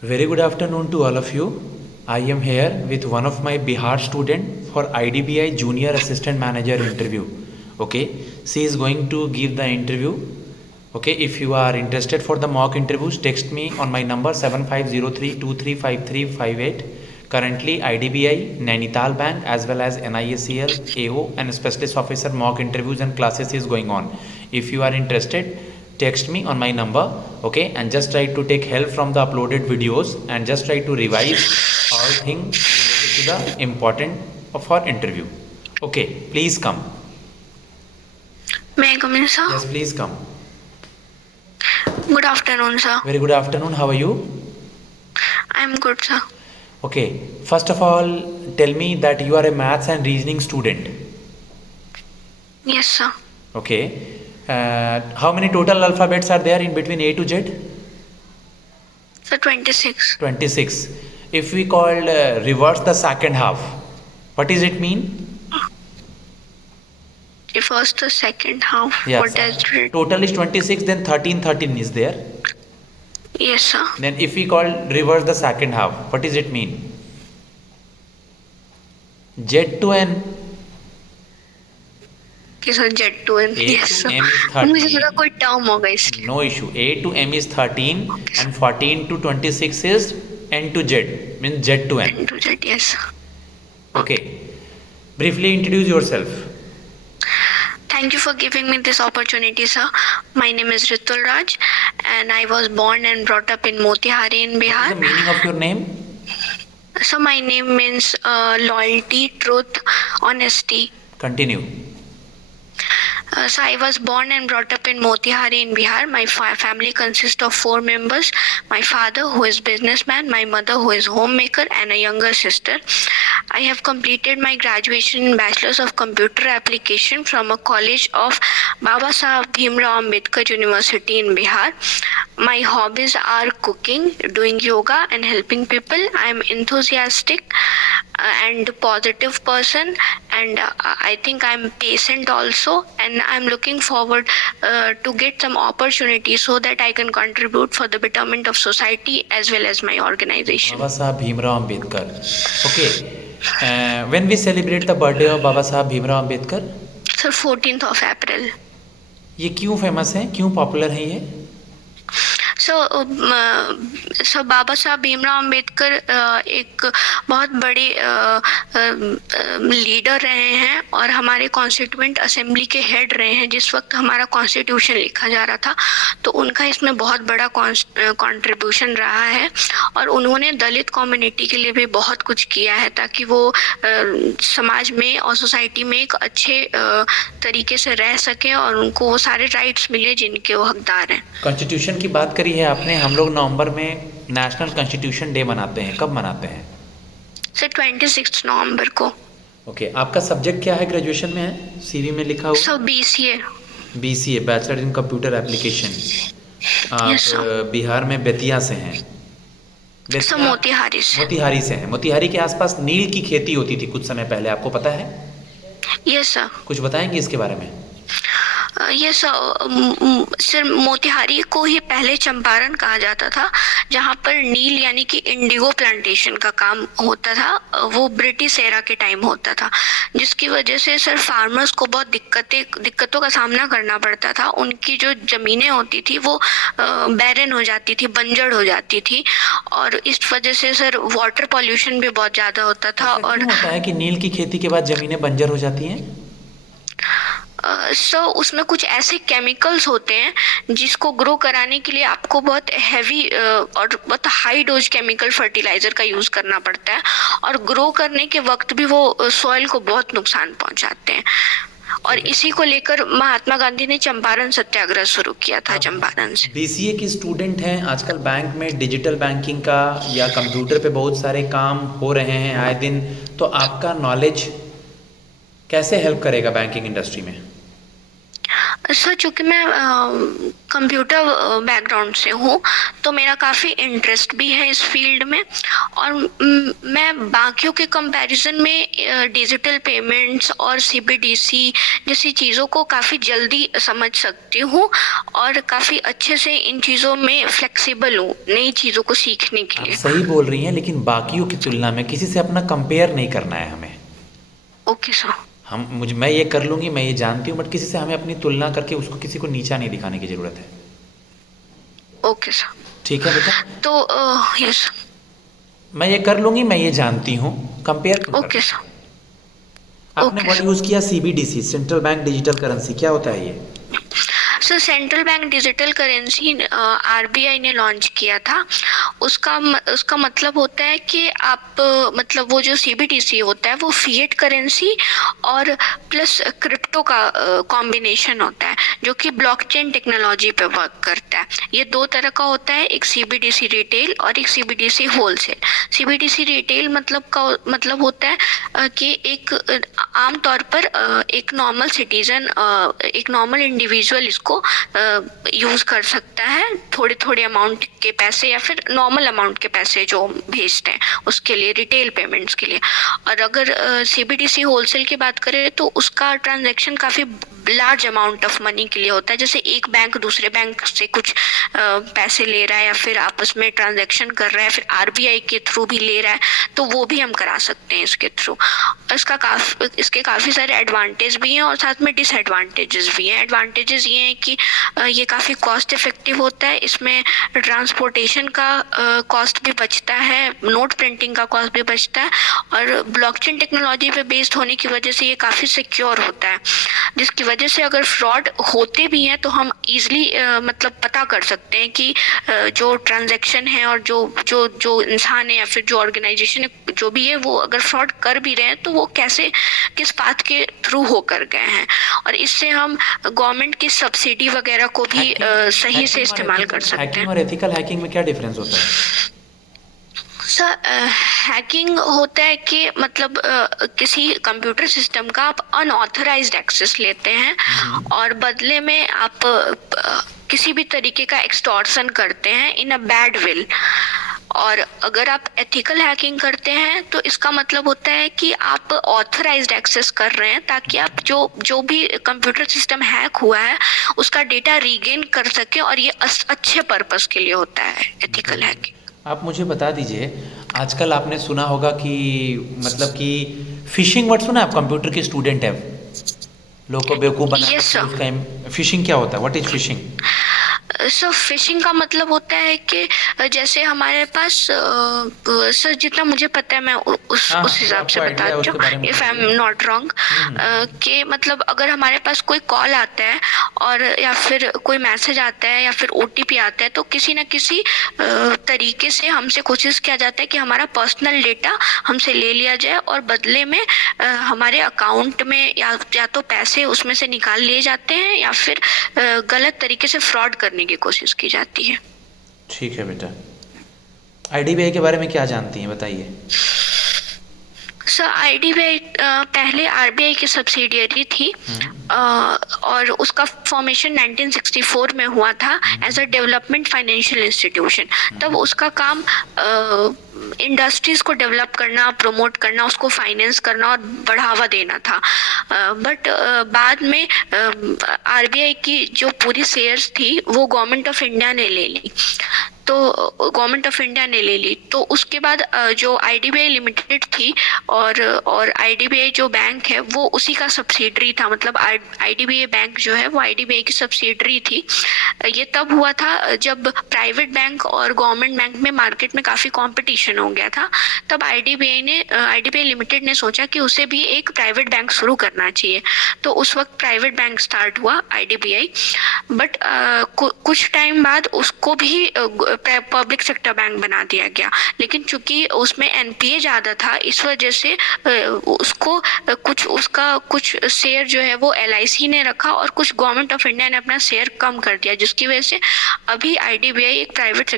Very good afternoon to all of you. I am here with one of my Bihar student for IDBI Junior Assistant Manager interview. Okay, she is going to give the interview. Okay, if you are interested for the mock interviews, text me on my number 7503235358. Currently, IDBI, Nainital Bank as well as NISCL, AO and Specialist Officer mock interviews and classes is going on. If you are interested, text me on my number. Okay, and just try to take help from the uploaded videos and just try to revise all things related to the important of our interview. Okay, please come. May I come in, sir? Yes, please come. Good afternoon, sir. Very good afternoon. How are you? I am good, sir. Okay, first of all, tell me that you are a maths and reasoning student. Yes, sir. Okay, how many total alphabets are there in between A to Z? Sir, 26. 26. If we call reverse the second half, what does it mean? Refers to second half. Yes. What does it? Total is 26, then 13 is there. Yes, sir. Then if we call reverse the second half, what does it mean? Z to N. Okay, sir. Z to N. A Yes, to sir. M is 13. मुझे थोड़ा कोई term होगा इसलिए. No issue. A to M is 13 and 14 to 26 is N to Z, means Z to N. N to Z. Yes, sir. Okay. Briefly introduce yourself. Thank you for giving me this opportunity, sir. My name is Ritul Raj, and I was born and brought up in Motihari in What is Bihar. the meaning of your name? So my name means loyalty, truth, honesty. Continue. So I was born and brought up in Motihari in Bihar. My family consists of 4 members. My father, who is businessman, my mother, who is homemaker, and a younger sister. I have completed my graduation in Bachelor's of Computer Application from a college of Baba Saheb Bhimrao Ambedkar University in Bihar. My hobbies are cooking, doing yoga, and helping people. I am enthusiastic and positive person, and I think I'm patient also, and I'm looking forward to get some opportunity so that I can contribute for the betterment of society as well as my organization. Baba Saheb Bhimrao Ambedkar. Okay. When we celebrate the birthday of Baba Saheb Bhimrao Ambedkar? Sir, 14th of April. ये क्यों famous है, क्यों popular है ये? सो बाबा साहब भीमराव अंबेडकर एक बहुत बड़े leader रहे हैं और हमारे कॉन्स्टिट्यूएंट असेंबली के हेड रहे हैं जिस वक्त हमारा कॉन्स्टिट्यूशन लिखा जा रहा था, तो उनका इसमें बहुत बड़ा कंट्रीब्यूशन रहा है और उन्होंने दलित कम्युनिटी के लिए भी बहुत कुछ किया है ताकि वो समाज में और सोसाइटी में एक अच्छे तरीके से रह सके और उनको वो सारे राइट्स मिले जिनके वो हकदार हैं. कॉन्स्टिट्यूशन की बात करी है आपने. हम लोग नवंबर में नेशनल कॉन्स्टिट्यूशन डे मनाते हैं. कब मनाते हैं? सर 26 नवंबर को. ओके. आपका सब्जेक्ट क्या है, ग्रेजुएशन में है, सीवी में लिखा हुआ? Sir BCA bachelor in computer application. आप बिहार में बेतिया से हैं? मोतिहारी से हैं. मोतिहारी के आसपास नील की खेती होती थी कुछ समय पहले, आपको पता है? Yes sir. कुछ बताएंगे इसके बारे में? यस सर, मोतिहारी को ही पहले चंपारण कहा जाता था जहाँ पर नील यानी कि इंडिगो प्लांटेशन का काम होता था. वो ब्रिटिश एरा के टाइम होता था जिसकी वजह से सर फार्मर्स को बहुत दिक्कतों का सामना करना पड़ता था. उनकी जो जमीनें होती थी वो बैरन हो जाती थी, बंजर हो जाती थी और इस वजह से सर वाटर पॉल्यूशन भी बहुत ज़्यादा होता था. और होता है कि नील की खेती के बाद जमीनें बंजर हो जाती हैं? सो उसमें कुछ ऐसे केमिकल्स होते हैं जिसको ग्रो कराने के लिए आपको बहुत हैवी और बहुत हाई डोज केमिकल फर्टिलाइजर का यूज़ करना पड़ता है और ग्रो करने के वक्त भी वो सॉइल को बहुत नुकसान पहुंचाते हैं. और इसी को लेकर महात्मा गांधी ने चंपारण सत्याग्रह शुरू किया था चंपारण से. बीसीए की स्टूडेंट हैं. आजकल बैंक में डिजिटल बैंकिंग का या कंप्यूटर पे बहुत सारे काम हो रहे हैं आए दिन, तो आपका नॉलेज कैसे हेल्प करेगा बैंकिंग इंडस्ट्री में? सर चूँकि मैं कंप्यूटर बैकग्राउंड से हूँ, तो मेरा काफ़ी इंटरेस्ट भी है इस फील्ड में, और मैं बाकियों के कंपैरिजन में डिजिटल पेमेंट्स और सीबीडीसी जैसी चीज़ों को काफ़ी जल्दी समझ सकती हूँ, और काफ़ी अच्छे से इन चीज़ों में फ्लेक्सिबल हूँ नई चीज़ों को सीखने के आप लिए। सही बोल रही हैं, लेकिन बाकियों की तुलना में किसी से अपना कंपेयर नहीं करना है हमें। Okay sir. मैं ये कर लूँगी, मैं ये जानती हूँ, बट किसी से हमें अपनी तुलना करके उसको किसी को नीचा नहीं दिखाने की ज़रूरत है। Okay sir. ठीक है बेटा, तो यस। मैं ये कर लूँगी, मैं ये जानती हूँ, कंपेयर क्यों ओके करना? सर। आपने ओके वर्ड सर। यूज़ किया CBDC, central bank digital currency, क्या होता है ये? Sir central bank digital currency RBI ने लॉन्च किया था। उसका मतलब होता है कि आप मतलब वो जो सीबीडीसी होता है वो फिएट करेंसी और प्लस क्रिप्टो का कॉम्बिनेशन होता है, जो कि ब्लॉकचेन टेक्नोलॉजी पे वर्क करता है। ये दो तरह का होता है, एक सीबीडीसी रिटेल और एक सीबीडीसी होलसेल। सीबीडीसी रिटेल मतलब होता है कि एक आमतौर पर एक नॉर्मल सिटीजन, एक नॉर्मल इंडिविजुअल इसको यूज कर सकता है, थोड़े थोड़े अमाउंट के पैसे या फिर नॉर्मल अमाउंट के पैसे जो भेजते हैं उसके लिए, रिटेल पेमेंट्स के लिए। और अगर सीबीडीसी होलसेल की बात करें तो उसका ट्रांजैक्शन काफी लार्ज अमाउंट ऑफ मनी के लिए होता है, जैसे एक बैंक दूसरे बैंक से कुछ पैसे ले रहा है या फिर आपस में ट्रांजैक्शन कर रहा है, फिर आरबीआई के थ्रू भी ले रहा है, तो वो भी हम करा सकते हैं इसके थ्रू। इसके काफ़ी सारे एडवांटेज भी हैं और साथ में डिसएडवांटेजेस भी हैं। एडवांटेजेस ये हैं कि ये काफ़ी कॉस्ट इफेक्टिव होता है, इसमें ट्रांसपोर्टेशन का कॉस्ट भी बचता है, नोट प्रिंटिंग का कॉस्ट भी बचता है, और ब्लॉकचेन टेक्नोलॉजी पे बेस्ड होने की वजह से ये काफ़ी सिक्योर होता है, जिसकी वजह से अगर फ्रॉड होते भी हैं तो हम इजीली मतलब पता कर सकते हैं कि जो ट्रांजैक्शन है और जो इंसान है या फिर जो ऑर्गेनाइजेशन है, जो भी है, वो अगर फ्रॉड कर भी रहे हैं तो वो कैसे, किस पाथ के थ्रू होकर गए हैं। और इससे हम गवर्नमेंट की सब्सिडी वगैरह को भी सही से इस्तेमाल कर सकते हैं। हैकिंग और एथिकल हैकिंग में क्या डिफरेंस होता है? सर हैकिंग होता है कि मतलब किसी कंप्यूटर सिस्टम का आप अनऑथराइज्ड एक्सेस लेते हैं और बदले में आप किसी भी तरीके का एक्सटॉर्शन करते हैं इन अ बैड विल। और अगर आप एथिकल हैकिंग करते हैं तो इसका मतलब होता है कि आप ऑथराइज्ड एक्सेस कर रहे हैं, ताकि आप जो भी कंप्यूटर सिस्टम हैक हुआ है उसका डेटा रीगेन कर सके, और ये अच्छे पर्पस के लिए होता है एथिकल हैकिंग। आप मुझे बता दीजिए, आजकल आपने सुना होगा कि मतलब कि फिशिंग वर्ड सुना है? आप कंप्यूटर के स्टूडेंट हैं, लोगों को बेवकूफ़ बना Yes, सकते हैं उसका। फिशिंग क्या होता है? What is fishing? Sir fishing का मतलब होता है कि जैसे हमारे पास सर जितना मुझे पता है मैं उस हिसाब से बता रही हूँ, if I am not wrong, कि मतलब अगर हमारे पास कोई कॉल आता है और या फिर कोई मैसेज आता है या फिर ओटीपी आता है, तो किसी न किसी तरीके से हमसे कोशिश किया जाता है कि हमारा पर्सनल डेटा हमसे ले लिया जाए और बदले में हमारे अकाउंट में या तो पैसे उसमें से निकाल लिए जाते हैं या फिर गलत तरीके से फ्रॉड करने की कोशिश की जाती है। ठीक है बेटा, आईडीबीआई के बारे में क्या जानती हैं, बताइए। सर आईडीबीआई पहले आरबीआई की सब्सिडियरी थी, और उसका फॉर्मेशन 1964 में हुआ था as a development financial institution. तब उसका काम इंडस्ट्रीज को डेवलप करना, प्रमोट करना, उसको फाइनेंस करना और बढ़ावा देना था। बट बाद में आरबीआई की जो पूरी शेयर्स थी वो गवर्नमेंट ऑफ इंडिया ने ले ली, तो उसके बाद जो आईडीबीआई लिमिटेड थी और आईडीबीआई जो बैंक है वो उसी का सब्सिडरी था, मतलब आईडीबीआई बैंक जो है वो आईडीबीआई की सब्सिडरी थी। ये तब हुआ था जब प्राइवेट बैंक और गवर्नमेंट बैंक में मार्केट में काफ़ी कंपटीशन हो गया था। तब आईडीबीआई लिमिटेड ने सोचा कि उसे भी एक प्राइवेट बैंक शुरू करना चाहिए, तो उस वक्त प्राइवेट बैंक स्टार्ट हुआ आईडीबीआई। बट कुछ टाइम बाद उसको भी पब्लिक सेक्टर बैंक बना दिया गया, लेकिन चूंकि उसमें एनपीए ज़्यादा था इस वजह से उसको कुछ शेयर जो है वो एलआईसी ने रखा और कुछ गवर्नमेंट ऑफ इंडिया ने अपना शेयर कम कर दिया, जिसकी वजह से अभी आईडीबीआई एक प्राइवेट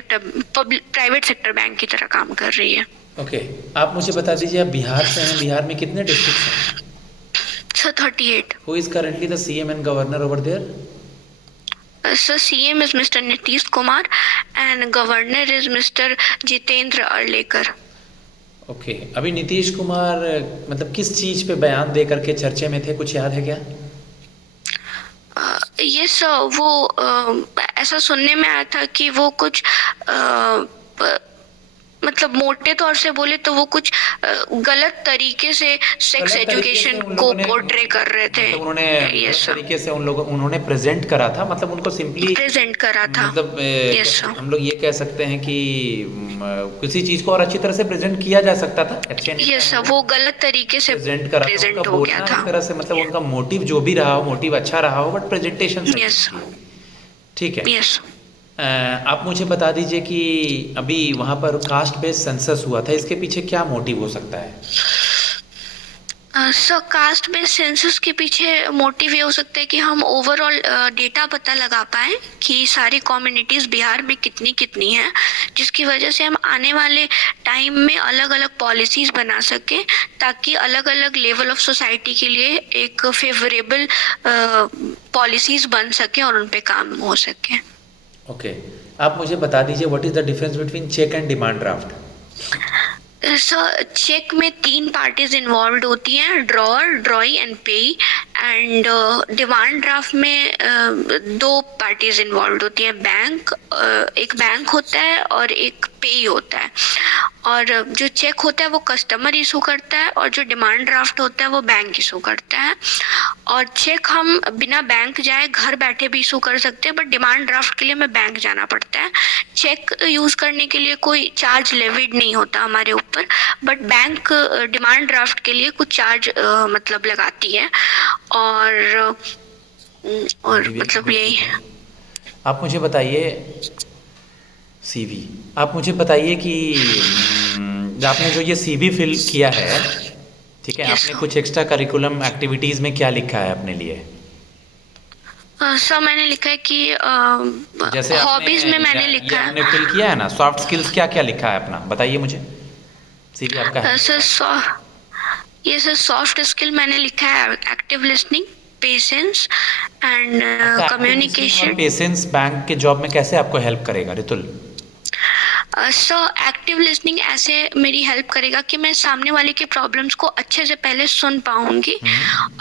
सेक्टर बैंक की तरह काम कर रही है। ओके, आप मुझे बता दीजिए, आप बिहार से हैं, बिहार में कितने डिस्ट्रिक्ट्स हैं? Sir 38। Who is currently the CM and governor over there? So CM is Mr. Nitish Kumar and Governor is Mr. Jitendra Arlekar. Okay, अभी नीतीश कुमार मतलब किस चीज़ पे बयान दे करके चर्चे में थे, कुछ याद है क्या? यस वो ऐसा सुनने में आया था कि वो कुछ मतलब मोटे तौर से बोले तो वो कुछ गलत तरीके से सेक्स एजुकेशन को पोर्ट्रे कर रहे थे। मतलब उन्होंने Yes, इस sir. तरीके से उन्होंने प्रेजेंट करा था, मतलब उनको सिंपली प्रेजेंट करा था। मतलब Yes, sir. हम लोग ये कह सकते हैं कि किसी चीज को और अच्छी तरह से प्रेजेंट किया जा सकता था। यस सर, वो गलत तरीके से प्रेजेंट करा था, प्रेजेंट उनका हो गया बोलना था। एक तरह से मतलब उनका मोटिव जो भी रहा हो, मोटिव अच्छा रहा हो, बट प्रेजेंटेशन यस ठीक है। यस आप मुझे बता दीजिए कि अभी वहाँ पर कास्ट बेस्ड सेंसस हुआ था, इसके पीछे क्या मोटिव हो सकता है? सर कास्ट बेस्ड सेंसस के पीछे मोटिव ये हो सकता है कि हम ओवरऑल डेटा पता लगा पाए कि सारी कम्युनिटीज बिहार में कितनी कितनी हैं, जिसकी वजह से हम आने वाले टाइम में अलग अलग पॉलिसीज बना सके ताकि अलग अलग लेवल ऑफ सोसाइटी के लिए एक फेवरेबल पॉलिसीज बन सके और उन पे काम हो सके। ओके, आप मुझे बता दीजिए what is the difference between cheque and demand draft? Sir cheque में 3 पार्टीज इन्वॉल्व होती हैं, drawer, drawee and payee, and demand draft में 2 पार्टीज इन्वॉल्व होती हैं, बैंक एक बैंक होता है और एक पे होता है। और जो चेक होता है वो कस्टमर इशू करता है और जो डिमांड ड्राफ्ट होता है वो बैंक इशू करता है। और चेक हम बिना बैंक जाए घर बैठे भी इशू कर सकते हैं, बट डिमांड ड्राफ्ट के लिए हमें बैंक जाना पड़ता है। चेक यूज करने के लिए कोई चार्ज लेविड नहीं होता हमारे ऊपर, बट बैंक डिमांड ड्राफ्ट के लिए कुछ चार्ज मतलब लगाती है। और मतलब यही। आप मुझे बताइए सीवी, आप मुझे बताइए कि आपने जो ये सीवी फिल किया है, ठीक है, Yes, आपने कुछ एक्स्ट्रा करिकुलम एक्टिविटीज में क्या लिखा है अपने लिए? सर मैंने लिखा है कि जैसे हॉबीज में मैंने लिखा है। आपने फिल किया है ना, सॉफ्ट स्किल्स क्या क्या लिखा है अपना, बताइए मुझे। सीवी आपका है? सर सॉफ्ट स्किल मैंने लिखा है active listening, patience and communication. Patience bank के जॉब में कैसे आपको हेल्प करेगा रितुल? सर एक्टिव लिसनिंग ऐसे मेरी हेल्प करेगा कि मैं सामने वाले की प्रॉब्लम्स को अच्छे से पहले सुन पाऊंगी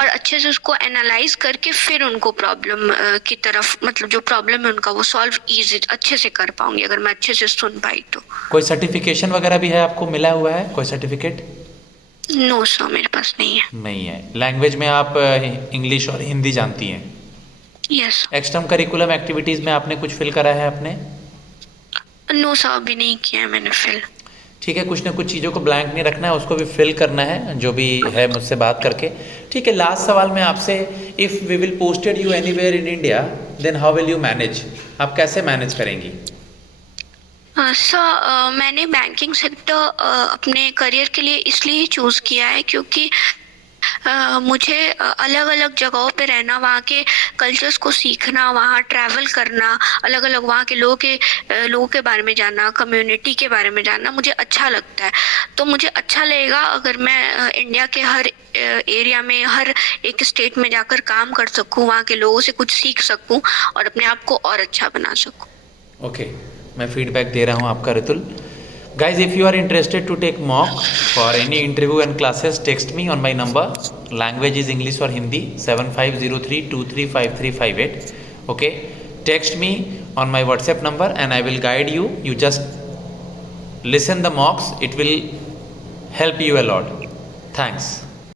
और अच्छे से उसको एनालाइज करके फिर उनको प्रॉब्लम की तरफ, मतलब जो प्रॉब्लम है उनका वो सॉल्व इजी अच्छे से कर पाऊंगी अगर मैं अच्छे से सुन पाई तो। कोई सर्टिफिकेशन वगैरह भी है आपको, मिला हुआ है कोई सर्टिफिकेट? नो सर मेरे पास नहीं है। नहीं है। लैंग्वेज में आप इंग्लिश और हिंदी जानती हैं? यस। एक्स्ट्रा करिकुलम एक्टिविटीज में आपने कुछ फिल करा है आपने? नो सर अभी नहीं किया है मैंने फिल। ठीक है, कुछ ना कुछ चीज़ों को ब्लैंक नहीं रखना है, उसको भी फिल करना है जो भी है मुझसे बात करके। ठीक है, लास्ट सवाल मैं आपसे, if we will posted you anywhere in India then how will you manage? आप कैसे मैनेज करेंगी? सर मैंने बैंकिंग सेक्टर अपने करियर के लिए इसलिए चूज़ किया है क्योंकि मुझे अलग अलग जगहों पे रहना, वहाँ के कल्चर्स को सीखना, वहाँ ट्रैवल करना, अलग अलग वहाँ के लोगों के बारे में जानना, कम्युनिटी के बारे में जानना मुझे अच्छा लगता है। तो मुझे अच्छा लगेगा अगर मैं इंडिया के हर एरिया में, हर एक स्टेट में जाकर काम कर सकूँ, वहाँ के लोगों से कुछ सीख सकूँ और अपने आप को और अच्छा बना सकूँ। ओके, मैं फीडबैक दे रहा हूँ आपका Ritul. Guys, if you are interested to take mock for any interview and classes, text me on my number. Language is English or Hindi, 7503235358. Okay, text me on my WhatsApp number and I will guide you. You just listen the mocks. It will help you a lot. Thanks.